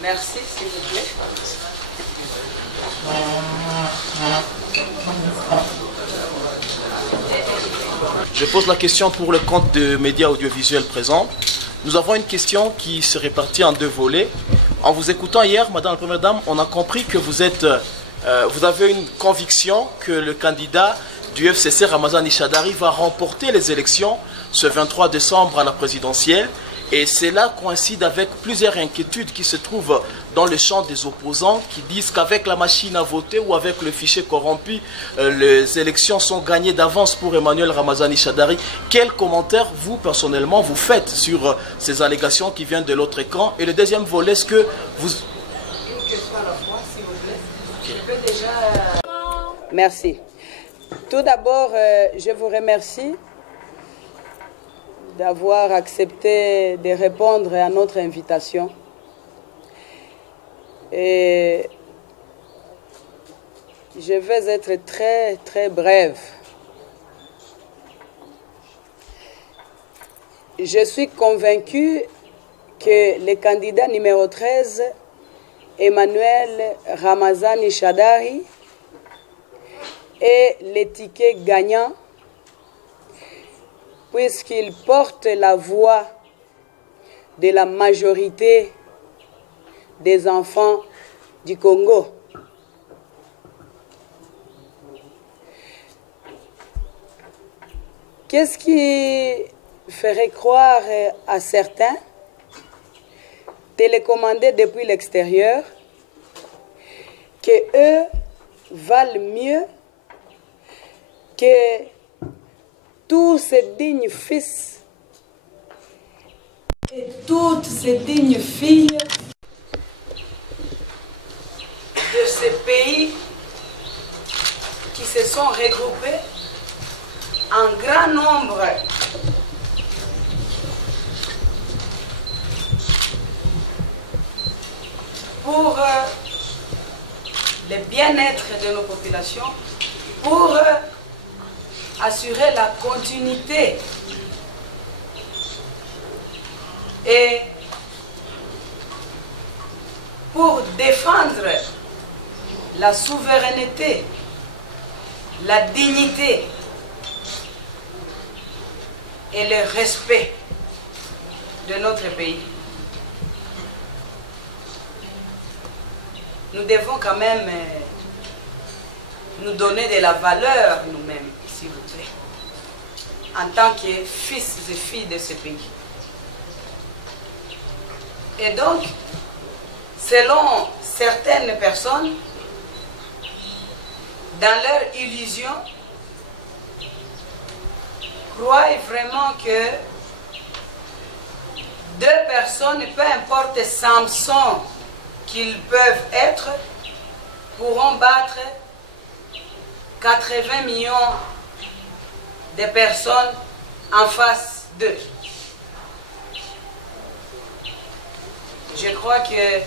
Merci, s'il vous plaît. Je pose la question pour le compte de médias audiovisuels présents. Nous avons une question qui se répartit en deux volets. En vous écoutant hier, Madame la Première Dame, on a compris que vous avez une conviction que le candidat du FCC, Ramazani Shadary, va remporter les élections ce 23 décembre à la présidentielle. Et cela coïncide avec plusieurs inquiétudes qui se trouvent dans le champ des opposants qui disent qu'avec la machine à voter ou avec le fichier corrompu, les élections sont gagnées d'avance pour Emmanuel Ramazani Shadary. Quel commentaire vous, personnellement, vous faites sur ces allégations qui viennent de l'autre camp? Et le deuxième volet, est-ce que vous... Une question à la fois, s'il vous plaît. Okay. Je peux déjà... Merci. Tout d'abord, je vous remercie d'avoir accepté de répondre à notre invitation. Et je vais être très, très brève. Je suis convaincu que le candidat numéro 13, Emmanuel Ramazani Shadary, est le ticket gagnant puisqu'il porte la voix de la majorité des enfants du Congo. Qu'est-ce qui ferait croire à certains, télécommandés depuis l'extérieur, qu'eux valent mieux que tous ces dignes fils et toutes ces dignes filles de ces pays qui se sont regroupés en grand nombre pour le bien-être de nos populations, pour assurer la continuité et pour défendre la souveraineté, la dignité et le respect de notre pays. Nous devons quand même nous donner de la valeur nous-mêmes, s'il vous plaît, en tant que fils et filles de ce pays. Et donc, selon certaines personnes, dans leur illusion, croient vraiment que deux personnes, peu importe Samson qu'ils peuvent être, pourront battre 80 millions de personnes en face d'eux. Je crois que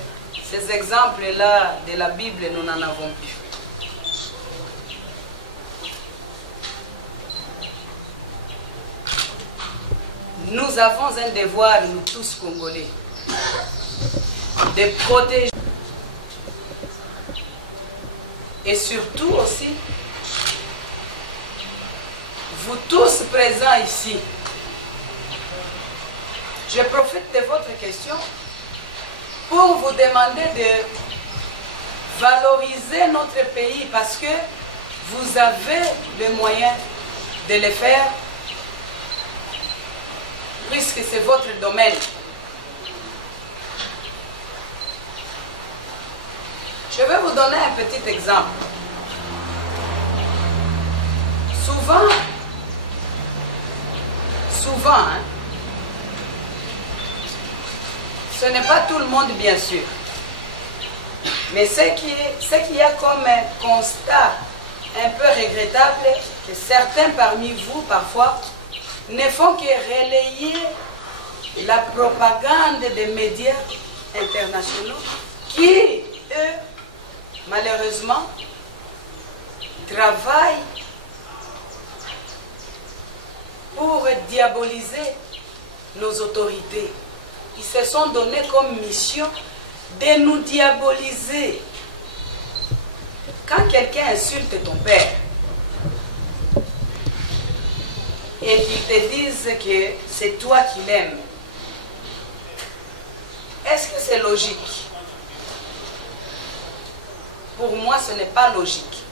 ces exemples-là de la Bible, nous n'en avons plus. Nous avons un devoir, nous tous Congolais, de protéger et surtout aussi vous tous présents ici. Je profite de votre question pour vous demander de valoriser notre pays parce que vous avez les moyens de le faire puisque c'est votre domaine. Je vais vous donner un petit exemple. Souvent, hein, ce n'est pas tout le monde bien sûr, mais ce qu'il y a comme un constat un peu regrettable, que certains parmi vous parfois ne font que relayer la propagande des médias internationaux qui, eux, malheureusement, travaillent pour diaboliser nos autorités. Ils se sont donnés comme mission de nous diaboliser. Quand quelqu'un insulte ton père et qu'il te dise que c'est toi qui l'aimes, est-ce que c'est logique? Pour moi, ce n'est pas logique.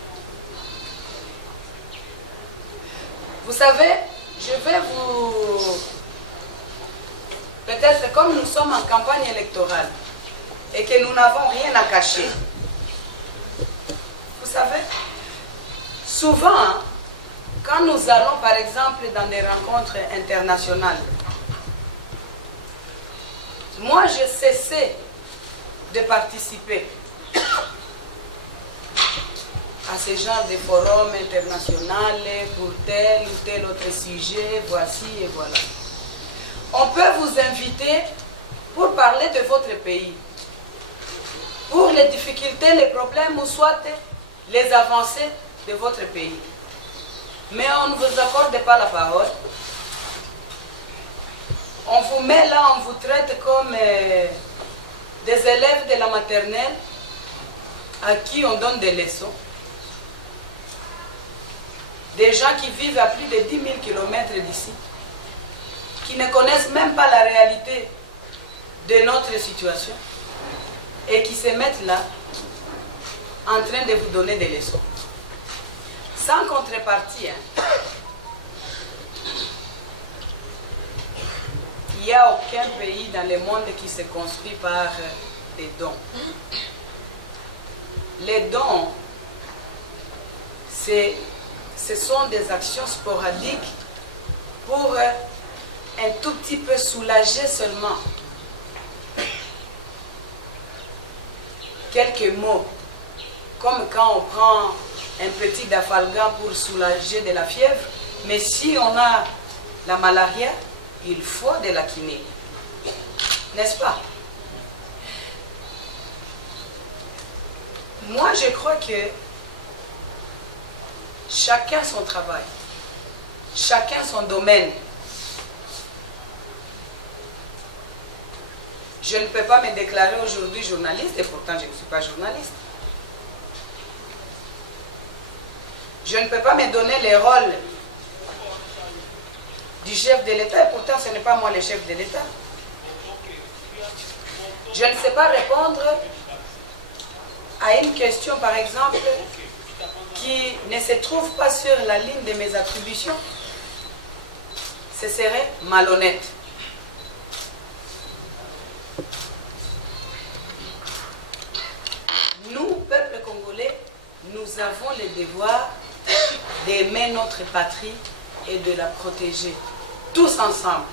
Vous savez, je vais vous... Peut-être comme nous sommes en campagne électorale et que nous n'avons rien à cacher. Vous savez, souvent, quand nous allons par exemple dans des rencontres internationales, moi je cessais de participer à ce genre de forums internationaux pour tel ou tel autre sujet, voici et voilà. On peut vous inviter pour parler de votre pays, pour les difficultés, les problèmes ou soit les avancées de votre pays. Mais on ne vous accorde pas la parole. On vous met là, on vous traite comme des élèves de la maternelle à qui on donne des leçons. Des gens qui vivent à plus de 10 000 km d'ici, qui ne connaissent même pas la réalité de notre situation et qui se mettent là en train de vous donner des leçons. Sans contrepartie. Il n'y a aucun pays dans le monde qui se construit par des dons. Les dons, ce sont des actions sporadiques pour un tout petit peu soulager seulement quelques mots, comme quand on prend un petit dafalgan pour soulager de la fièvre, mais si on a la malaria, il faut de la kiné, n'est-ce pas? Moi, je crois que chacun son travail, chacun son domaine. Je ne peux pas me déclarer aujourd'hui journaliste et pourtant je ne suis pas journaliste. Je ne peux pas me donner les rôles du chef de l'État et pourtant ce n'est pas moi le chef de l'État. Je ne sais pas répondre à une question par exemple qui ne se trouve pas sur la ligne de mes attributions. Ce serait malhonnête. Nous, peuple congolais, nous avons le devoir d'aimer notre patrie et de la protéger, tous ensemble.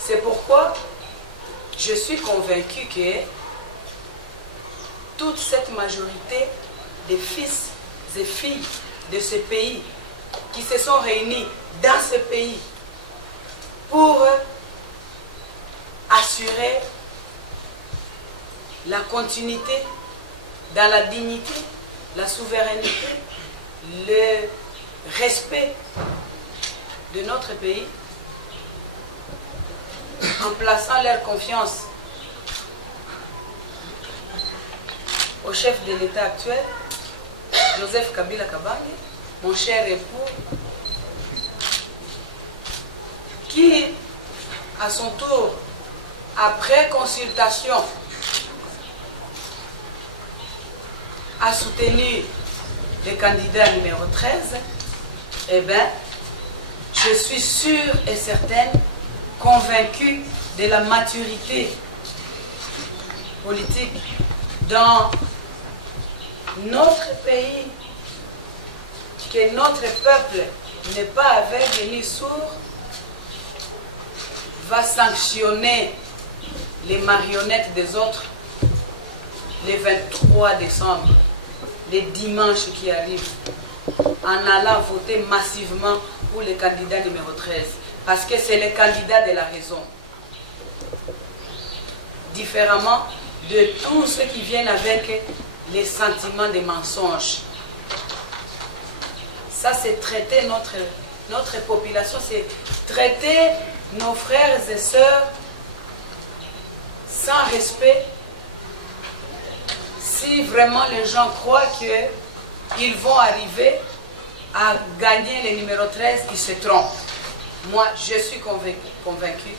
C'est pourquoi je suis convaincue que toute cette majorité des fils et filles de ce pays qui se sont réunis dans ce pays pour assurer la continuité dans la dignité, la souveraineté, le respect de notre pays, en plaçant leur confiance au chef de l'État actuel, Joseph Kabila Kabange, mon cher époux, qui, à son tour, après consultation, a soutenu le candidat numéro 13, eh bien, je suis sûre et certaine, convaincue de la maturité politique dans notre pays, que notre peuple n'est pas aveugle ni sourd, va sanctionner les marionnettes des autres le 23 décembre, les dimanches qui arrivent, en allant voter massivement pour le candidat numéro 13, parce que c'est le candidat de la raison. Différemment de tous ceux qui viennent avec les sentiments des mensonges. Ça, c'est traiter notre population, c'est traiter nos frères et sœurs sans respect, si vraiment les gens croient qu'ils vont arriver à gagner le numéro 13, ils se trompent. Moi, je suis convaincu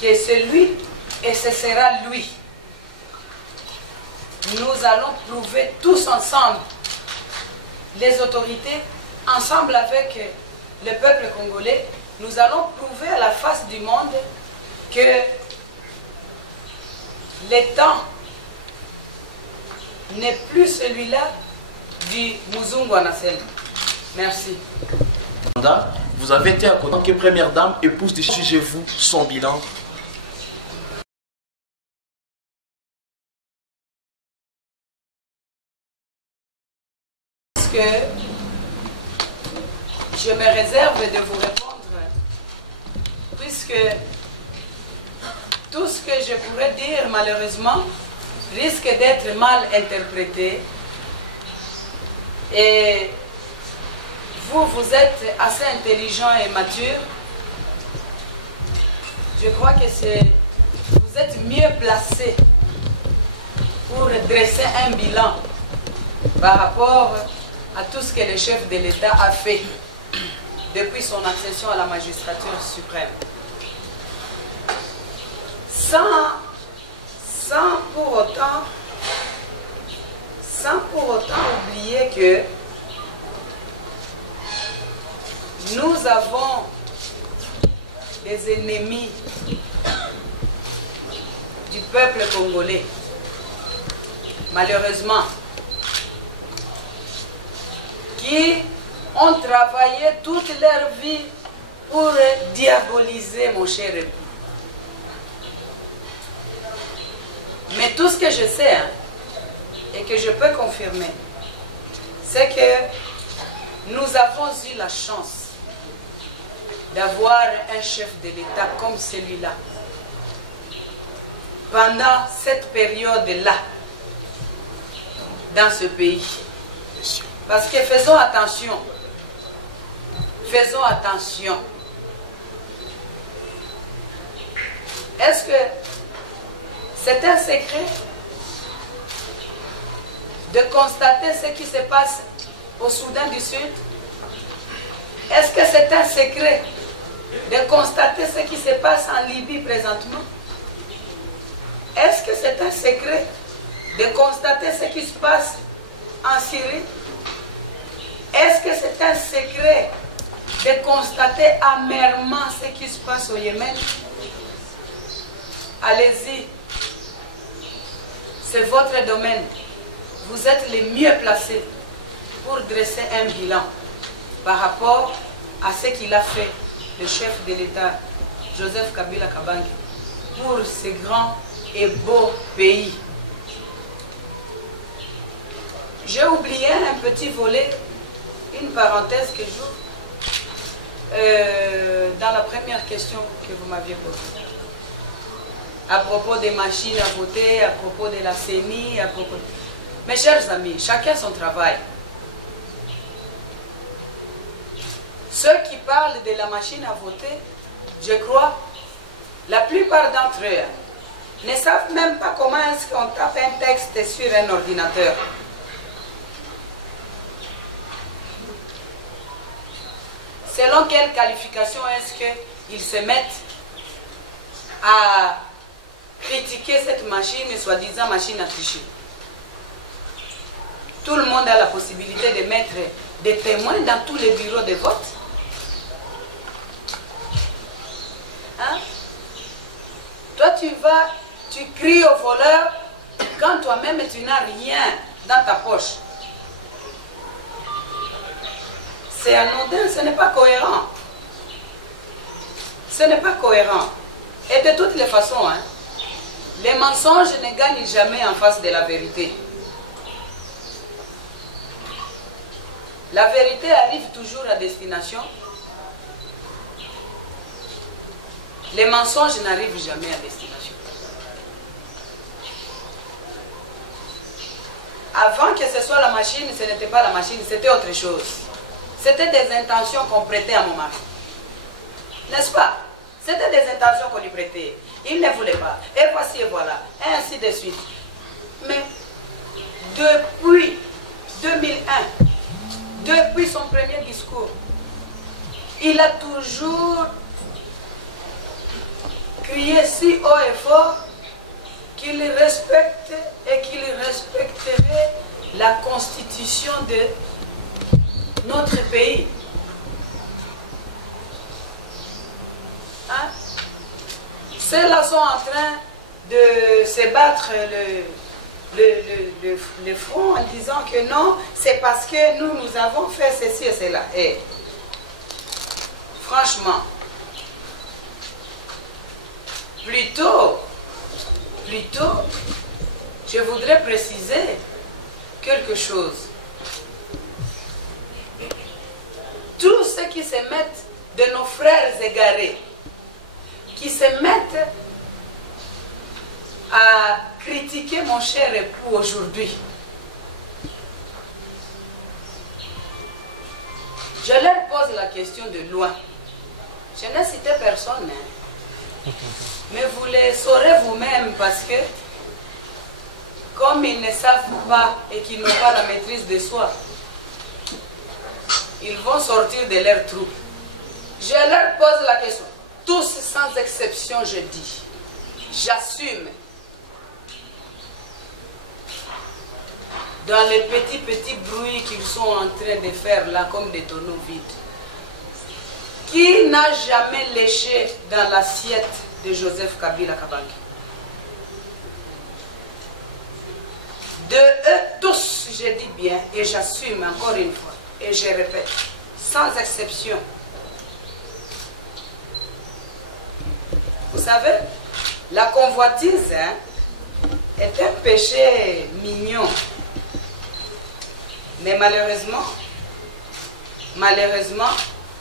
que c'est lui et ce sera lui. Nous allons prouver tous ensemble, les autorités, ensemble avec le peuple congolais, nous allons prouver à la face du monde que le temps n'est plus celui-là du Muzungu Anasem. Merci. Vous avez été à côté en tant que première dame, épouse de jugez-vous son bilan. Que je me réserve de vous répondre, puisque tout ce que je pourrais dire, malheureusement, risque d'être mal interprété. Et vous êtes assez intelligent et mature. Je crois que vous êtes mieux placé pour dresser un bilan par rapport à tout ce que le chef de l'État a fait depuis son accession à la magistrature suprême. Sans pour autant oublier que nous avons des ennemis du peuple congolais, malheureusement, qui ont travaillé toute leur vie pour diaboliser mon cher époux. Mais tout ce que je sais, et que je peux confirmer, c'est que nous avons eu la chance d'avoir un chef de l'État comme celui-là pendant cette période-là dans ce pays. Parce que faisons attention. Faisons attention. Est-ce que c'est un secret de constater ce qui se passe au Soudan du Sud? Est-ce que c'est un secret de constater ce qui se passe en Libye présentement? Est-ce que c'est un secret de constater ce qui se passe en Syrie? Est-ce que c'est un secret de constater amèrement ce qui se passe au Yémen? Allez-y. C'est votre domaine. Vous êtes les mieux placés pour dresser un bilan par rapport à ce qu'il a fait, le chef de l'État, Joseph Kabila Kabange, pour ce grand et beau pays. J'ai oublié un petit volet, une parenthèse que j'ouvre dans la première question que vous m'aviez posée. À propos des machines à voter, à propos de la CENI, à propos... Mes chers amis, chacun son travail. Ceux qui parlent de la machine à voter, je crois, la plupart d'entre eux ne savent même pas comment est-ce qu'on tape un texte sur un ordinateur. Selon quelle qualification est-ce qu'ils se mettent à critiquer cette machine, soi-disant machine à tricher? Tout le monde a la possibilité de mettre des témoins dans tous les bureaux de vote. Hein? Toi, tu cries au voleur quand toi-même tu n'as rien dans ta poche. C'est anodin, ce n'est pas cohérent. Ce n'est pas cohérent. Et de toutes les façons, les mensonges ne gagnent jamais en face de la vérité. La vérité arrive toujours à destination. Les mensonges n'arrivent jamais à destination. Avant que ce soit la machine, ce n'était pas la machine, c'était autre chose. C'était des intentions qu'on prêtait à mon mari. N'est-ce pas? C'était des intentions qu'on lui prêtait. Il ne voulait pas. Et voici et voilà. voilà, et ainsi de suite. Mais depuis 2001, depuis son premier discours, il a toujours crié si haut et fort qu'il respecte et qu'il respecterait la constitution de notre pays. Hein? Ceux-là sont en train de se battre le front en disant que non, c'est parce que nous avons fait ceci et cela. Et franchement, plutôt, je voudrais préciser quelque chose. Tous ceux qui se mettent de nos frères égarés, qui se mettent à critiquer mon cher époux aujourd'hui, je leur pose la question de loin. Je n'ai cité personne, hein. Mais vous les saurez vous-même parce que comme ils ne savent pas et qu'ils n'ont pas la maîtrise de soi, ils vont sortir de leur trou. Je leur pose la question. Tous sans exception, je dis. J'assume. Dans les petits bruits qu'ils sont en train de faire là comme des tonneaux vides. Qui n'a jamais léché dans l'assiette de Joseph Kabila Kabange? De eux tous, je dis bien, et j'assume encore une fois, et je répète, sans exception. Vous savez, la convoitise est un péché mignon. Mais malheureusement,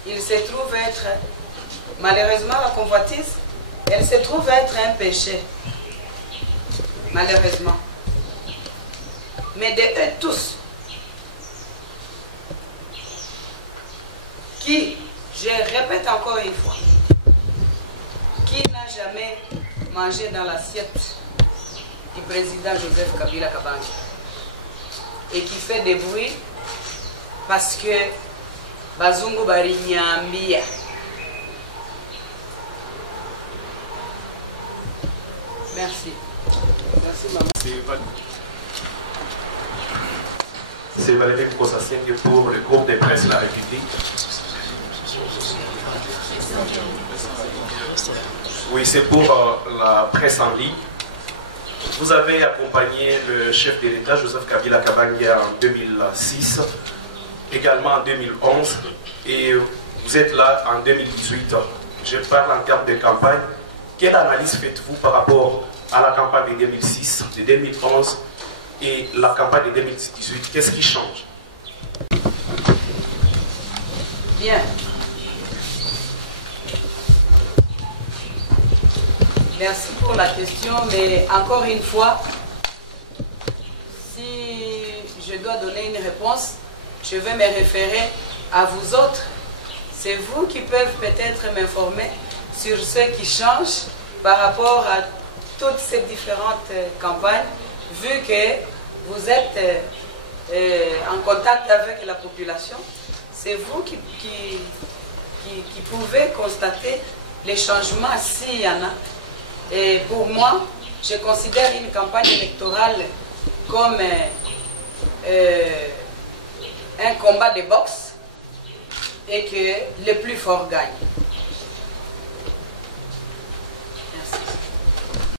il se trouve être, malheureusement la convoitise, elle se trouve être un péché. Malheureusement. Mais de eux tous, qui, je répète encore une fois, qui n'a jamais mangé dans l'assiette du président Joseph Kabila Kabange et qui fait des bruits parce que Bazungu Barinyambia. Merci. Merci maman. C'est Valérie Kosassing pour le groupe de presse La République. Oui, c'est pour la presse en ligne. Vous avez accompagné le chef de l'État, Joseph Kabila Kabange, en 2006, également en 2011, et vous êtes là en 2018. Je parle en termes de campagne. Quelle analyse faites-vous par rapport à la campagne de 2006, de 2011 et la campagne de 2018? Qu'est-ce qui change? Bien. Merci pour la question, mais encore une fois, si je dois donner une réponse, je vais me référer à vous autres. C'est vous qui peuvent peut-être m'informer sur ce qui change par rapport à toutes ces différentes campagnes, vu que vous êtes en contact avec la population. C'est vous qui pouvez constater les changements s'il y en a. Et pour moi, je considère une campagne électorale comme un combat de boxe et que le plus fort gagne.